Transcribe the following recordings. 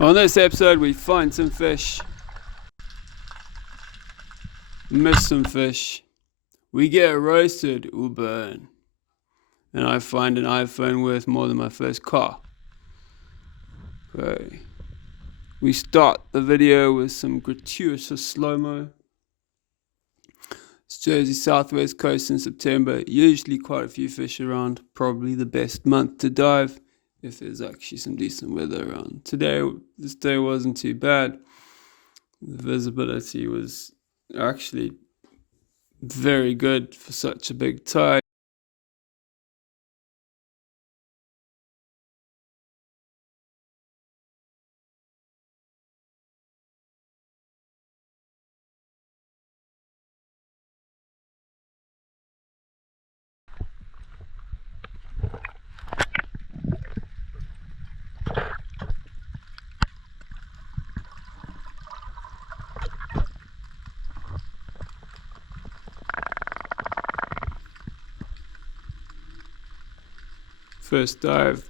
On this episode we find some fish, miss some fish, we get roasted or burn, and I find an iPhone worth more than my first car. Okay. We start the video with some gratuitous slow-mo. It's Jersey southwest coast in September, usually quite a few fish around, probably the best month to dive if there's actually some decent weather around. This day wasn't too bad. The visibility was actually very good for such a big tide. First dive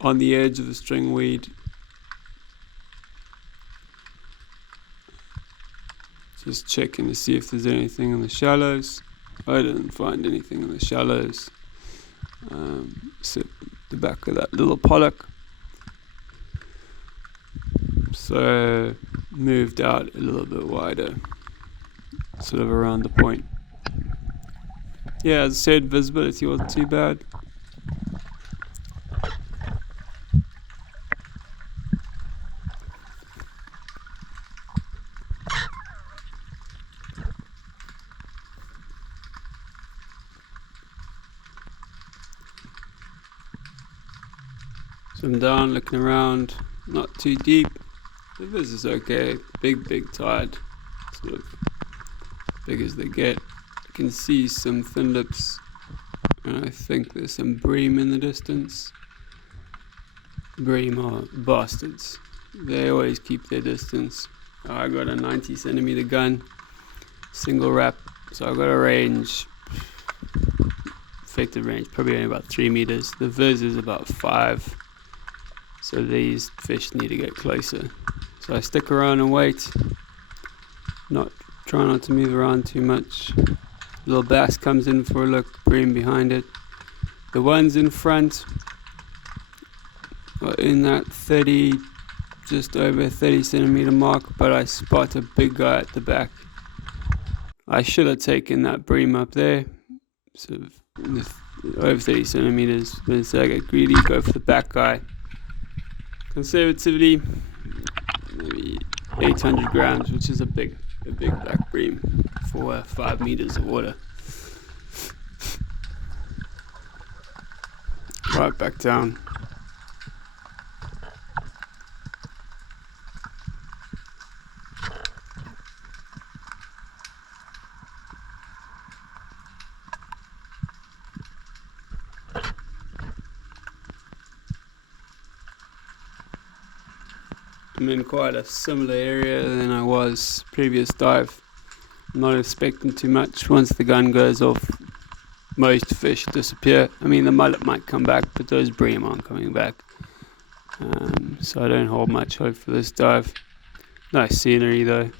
on the edge of the stringweed. Just checking to see if there's anything in the shallows. I didn't find anything in the shallows. Except the back of that little pollock. So moved out a little bit wider, sort of around the point. Yeah, as I said, visibility wasn't too bad. So I'm down looking around, not too deep. The viz is okay. Big tide, sort of big as they get. I can see some thin lips, and I think there's some bream in the distance. Bream are bastards. They always keep their distance. I got a 90 centimeter gun, single wrap, so I got a range, effective range, probably only about 3 meters. The viz is about 5, so these fish need to get closer. So I stick around and wait, try not to move around too much. Little bass comes in for a look, bream behind it. The ones in front are in that 30, just over 30 centimeter mark, but I spot a big guy at the back. I should have taken that bream up there, sort of over 30 centimeters, but instead I get greedy, go for the back guy. Conservatively, maybe 800 grams, which is a big black bream for 5 meters of water. Right back down. I'm in quite a similar area than I was previous dive. I'm not expecting too much. Once the gun goes off, most fish disappear. I mean, the mullet might come back, but those bream aren't coming back. So I don't hold much hope for this dive. Nice scenery though.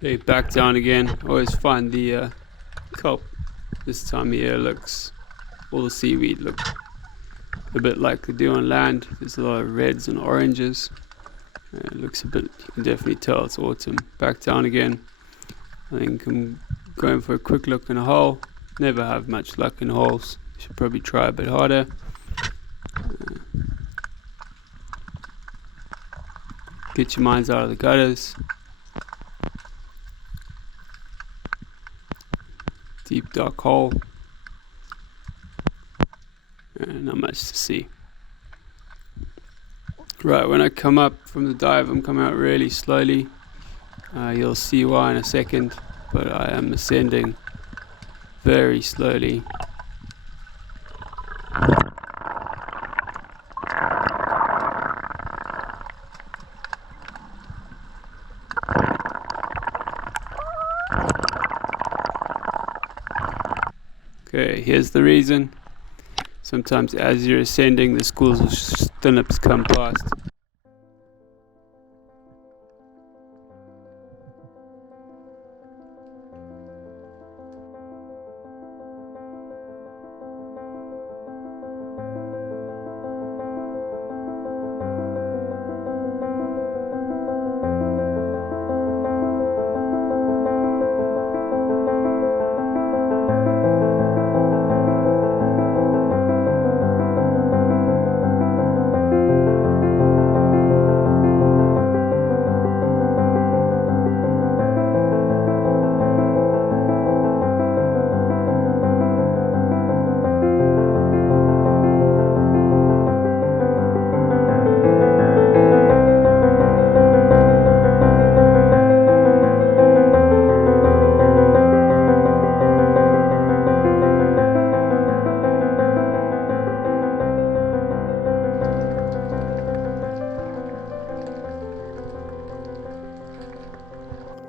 Okay, back down again. Always find the kelp this time of year all the seaweed look a bit like they do on land. There's a lot of reds and oranges. It looks a bit, you can definitely tell it's autumn. Back down again. I think I'm going for a quick look in a hole. Never have much luck in holes. Should probably try a bit harder. Get your minds out of the gutters. deep dark hole, and not much to see. Right, when I come up from the dive, I'm coming out really slowly. You'll see why in a second, but I am ascending very slowly. Okay, here's the reason. Sometimes as you're ascending, the schools of stinnips come past.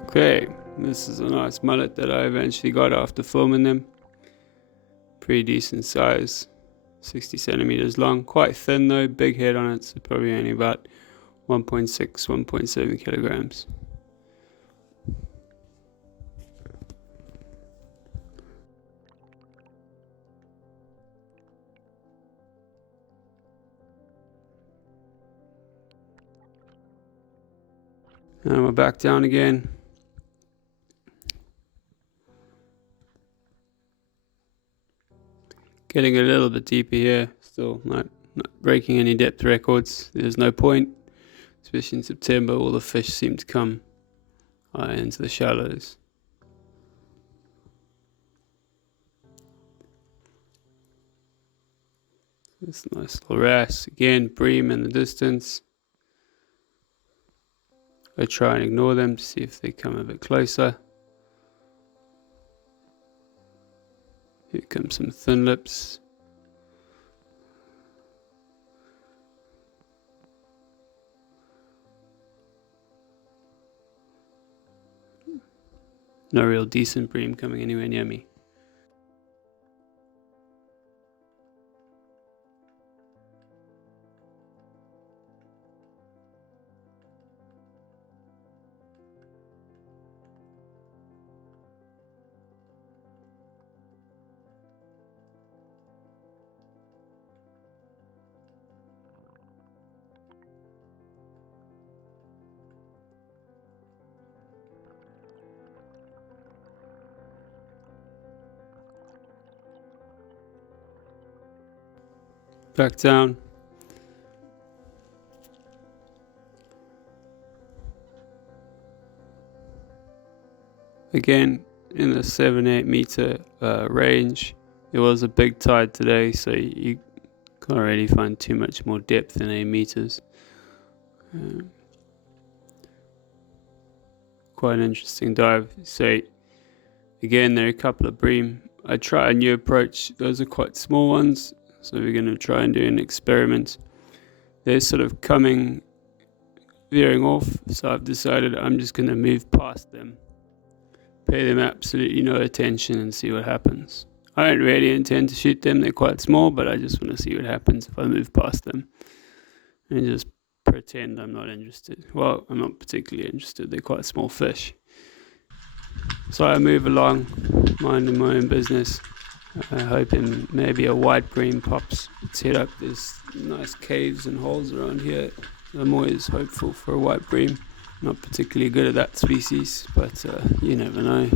Okay, this is a nice mullet that I eventually got after filming them. Pretty decent size, 60 centimeters long. Quite thin though, big head on it, so probably only about 1.6, 1.7 kilograms. And we're back down again. Getting a little bit deeper here, still not breaking any depth records. There's no point, especially in September, all the fish seem to come into the shallows. This nice little wrasse, again, bream in the distance. I try and ignore them to see if they come a bit closer. Here comes some thin lips. No real decent bream coming anywhere near me. Back down. Again, in the 7-8 meter range. It was a big tide today, so you can't really find too much more depth than 8 meters. Quite an interesting dive. So again, there are a couple of bream. I try a new approach. Those are quite small ones. So we're going to try and do an experiment. They're sort of veering off, so I've decided I'm just going to move past them, pay them absolutely no attention and see what happens. I don't really intend to shoot them, they're quite small, but I just want to see what happens if I move past them and just pretend I'm not interested. Well, I'm not particularly interested, they're quite small fish. So I move along, minding my own business. Hoping maybe a white bream pops its head up. There's nice caves and holes around here. I'm always hopeful for a white bream. Not particularly good at that species, but you never know.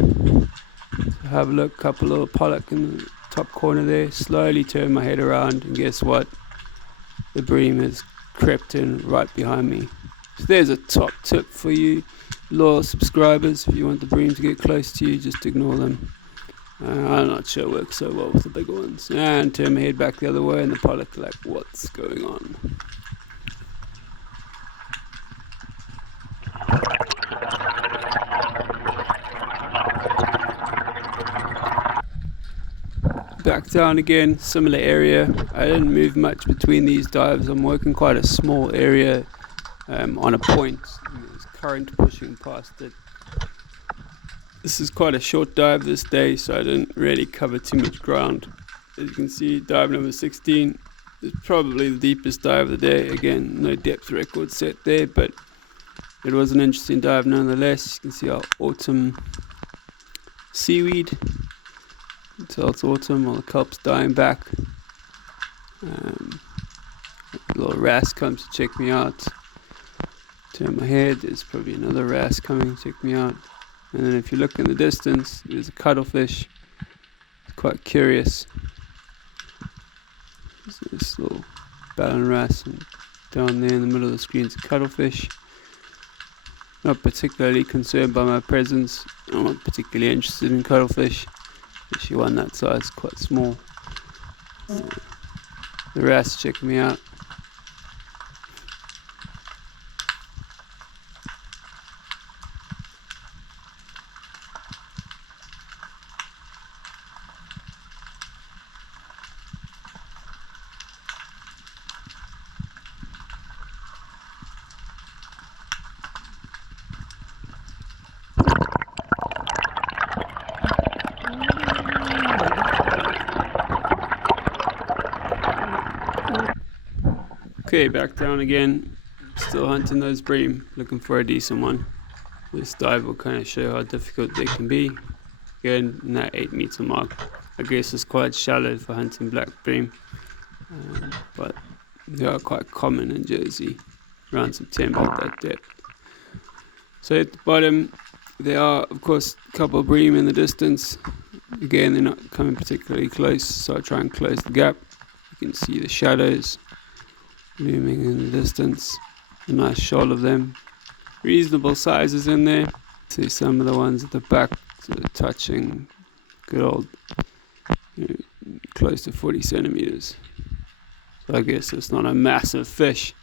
So have a look, couple little pollock in the top corner there. Slowly turn my head around and guess what? The bream has crept in right behind me. So there's a top tip for you loyal subscribers. If you want the bream to get close to you, just ignore them. I'm not sure it works so well with the bigger ones. And turn my head back the other way, and the pollock like, what's going on? Back down again, similar area. I didn't move much between these dives. I'm working quite a small area on a point. There's current pushing past it. This is quite a short dive this day, so I didn't really cover too much ground. As you can see, dive number 16 is probably the deepest dive of the day. Again, no depth record set there, but it was an interesting dive nonetheless. You can see our autumn seaweed. Until it's autumn, all the kelp's dying back. A little wrasse comes to check me out. Turn my head, there's probably another wrasse coming to check me out. And then if you look in the distance, there's a cuttlefish. It's quite curious. There's this little ballan wrasse, and down there in the middle of the screen is a cuttlefish. Not particularly concerned by my presence. I'm not particularly interested in cuttlefish. Especially one that size, quite small. The wrasse checking me out. Okay, back down again. Still hunting those bream, looking for a decent one. This dive will kind of show how difficult they can be. Again, in that 8 meter mark. I guess it's quite shallow for hunting black bream, but they are quite common in Jersey around September at that depth. So at the bottom, there are of course a couple of bream in the distance. Again, they're not coming particularly close, so I try and close the gap. You can see the shadows looming in the distance. A nice shoal of them. Reasonable sizes in there. See some of the ones at the back sort of touching good old, close to 40 centimeters. So I guess it's not a massive fish,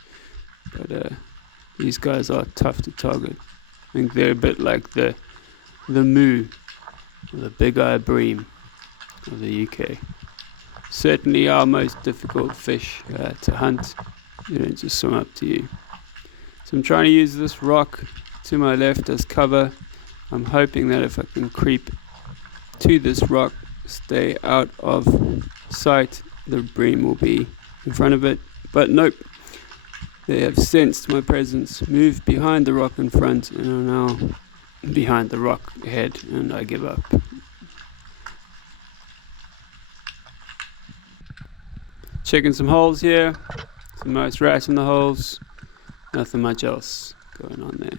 but these guys are tough to target. I think they're a bit like the moo, or the big-eye bream of the UK. Certainly our most difficult fish to hunt. They don't just swim up to you. So I'm trying to use this rock to my left as cover. I'm hoping that if I can creep to this rock, stay out of sight, the bream will be in front of it. But nope, they have sensed my presence, moved behind the rock in front, and are now behind the rock ahead, and I give up. Checking some holes here. Some nice rats in the holes. Nothing much else going on there.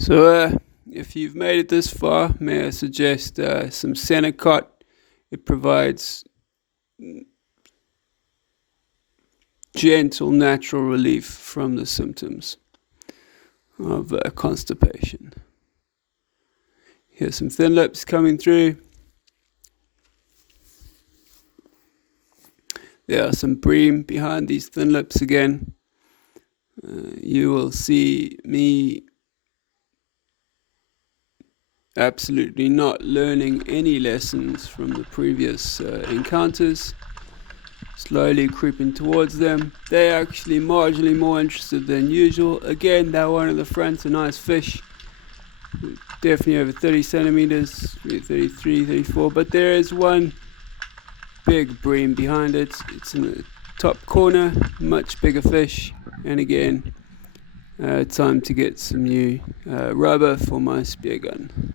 So if you've made it this far, may I suggest some Senecot. It provides gentle, natural relief from the symptoms of constipation. Here's some thin lips coming through. There are some bream behind these thin lips again. You will see me absolutely not learning any lessons from the previous encounters. Slowly creeping towards them. They're actually marginally more interested than usual. Again, that one at the front's a nice fish. Definitely over 30 centimeters, 33, 34. But there is one big bream behind it. It's in the top corner, much bigger fish. And again, time to get some new rubber for my spear gun.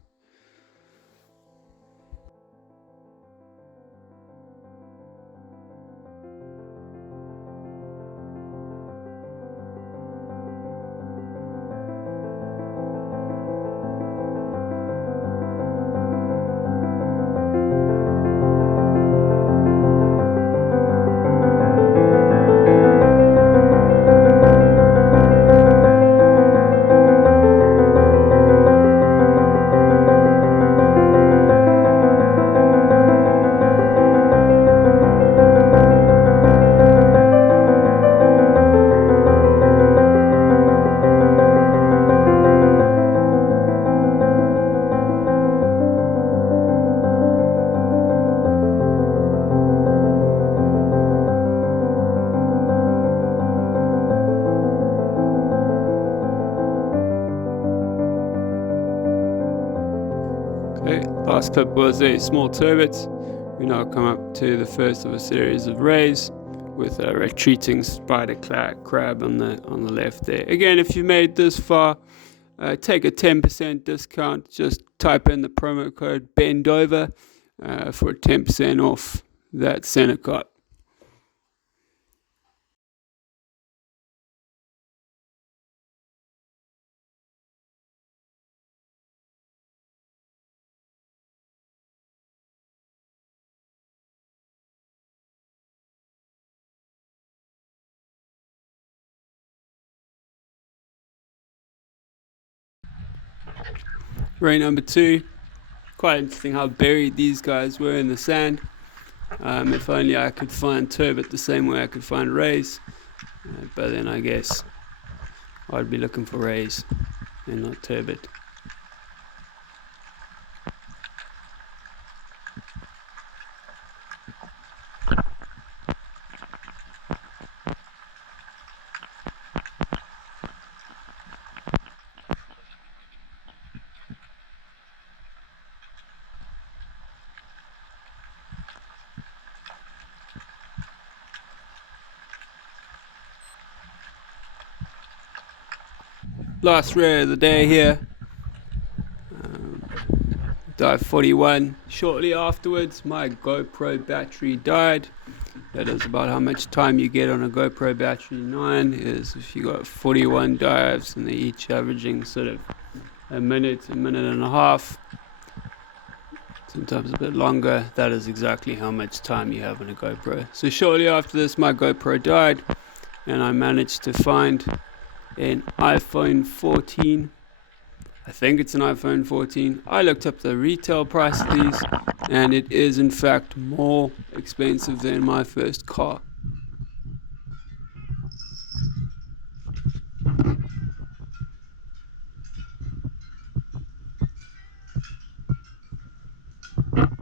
Last clip was a small turbot. We now come up to the first of a series of rays with a retreating spider crab on the left there. Again, if you made this far, take a 10% discount. Just type in the promo code BENDOVER for 10% off that Senecot. Ray number 2. Quite interesting how buried these guys were in the sand. If only I could find turbot the same way I could find rays. But then I guess I'd be looking for rays and not turbot. Last ray of the day here, dive 41. Shortly afterwards, my GoPro battery died. That is about how much time you get on a GoPro battery. 9 is if you got 41 dives and they're each averaging sort of a minute and a half, sometimes a bit longer. That is exactly how much time you have on a GoPro. So shortly after this, my GoPro died and I managed to find an iPhone 14. I think it's an iPhone 14. I looked up the retail price of these and it is in fact more expensive than my first car.